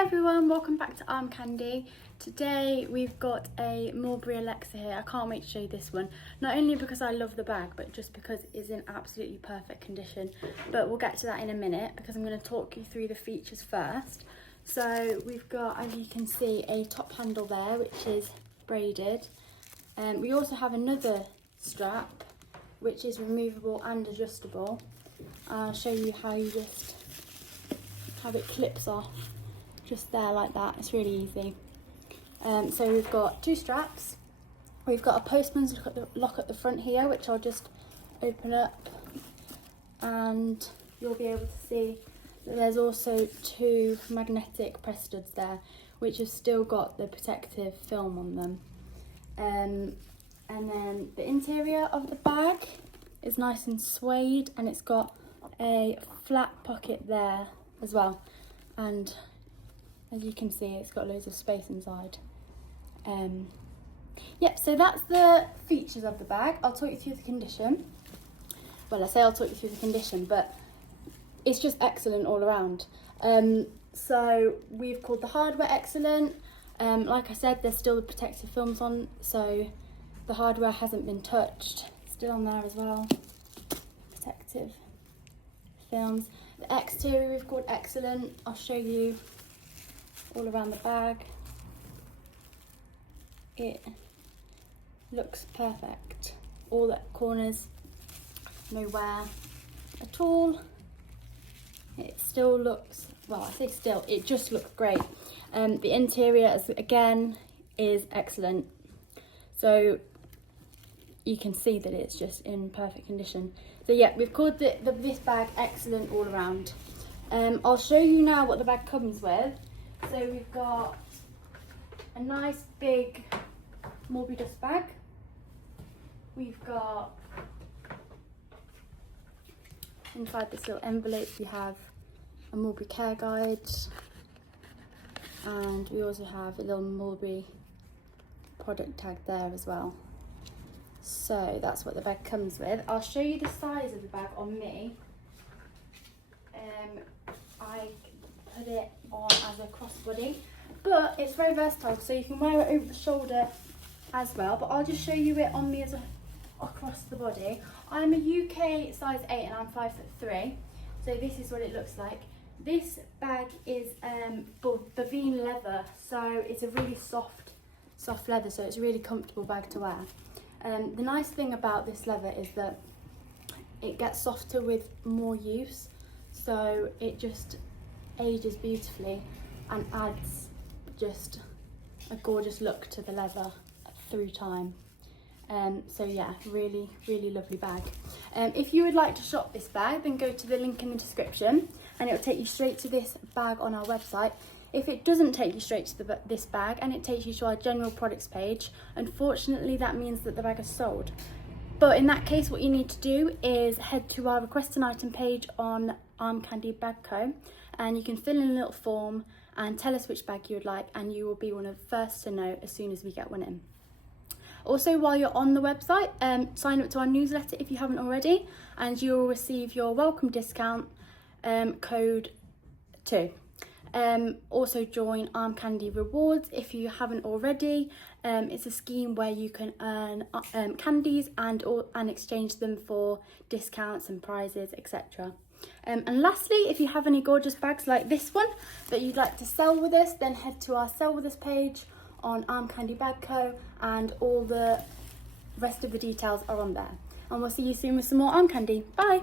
everyone, welcome back to Armcandy. Today we've got a Mulberry Alexa here. I can't wait to show you this one, not only because I love the bag but just because it's in absolutely perfect condition. But we'll get to that in a minute because I'm going to talk you through the features first. So we've got, as you can see, a top handle there which is braided. We also have another strap which is removable and adjustable. I'll show you how you just have it clips off just there like that. It's really easy. So we've got two straps. We've got a postman's lock at the front here, which I'll just open up, and you'll be able to see that there's also two magnetic press studs there, which have still got the protective film on them. And then the interior of the bag is nice and suede, and it's got a flat pocket there as well, and as you can see it's got loads of space inside. Yep, so that's the features of the bag. I'll talk you through the condition. Well, I say I'll talk you through the condition, but it's just excellent all around. So we've called the hardware excellent. Like I said, there's still the protective films on, so the hardware hasn't been touched. Still on there as well, protective films. The exterior we've called excellent. I'll show you all around the bag. It looks perfect. All the corners, no wear at all. It still looks, well, I say still, it just looks great. The interior, again, is excellent. So you can see that it's just in perfect condition. So yeah, we've called this bag excellent all around. I'll show you now what the bag comes with. So we've got a nice big Mulberry dust bag. We've got, inside this little envelope, you have a Mulberry care guide, and we also have a little Mulberry product tag there as well. So that's what the bag comes with. I'll show you the size of the bag on me. I put it on as a crossbody, but it's very versatile, so you can wear it over the shoulder as well. But I'll just show you it on me as across the body. I'm a UK size 8 and I'm 5'3", so this is what it looks like. This bag is bovine leather, so it's a really soft leather, so it's a really comfortable bag to wear. The nice thing about this leather is that it gets softer with more use, so it just ages beautifully and adds just a gorgeous look to the leather through time. So yeah, really lovely bag. If you would like to shop this bag, then go to the link in the description and it will take you straight to this bag on our website. If it doesn't take you straight to this bag and it takes you to our general products page, unfortunately that means that the bag is sold. But in that case, what you need to do is head to our request an item page on Armcandy Bag Co, and you can fill in a little form and tell us which bag you would like, and you will be one of the first to know as soon as we get one in. Also, while you're on the website, sign up to our newsletter if you haven't already, and you'll receive your welcome discount code too. Also join Armcandy Rewards if you haven't already. It's a scheme where you can earn candies and exchange them for discounts and prizes, etc. And lastly, if you have any gorgeous bags like this one that you'd like to sell with us, then head to our Sell With Us page on Armcandy Bag Co, and all the rest of the details are on there. And we'll see you soon with some more Armcandy. Bye!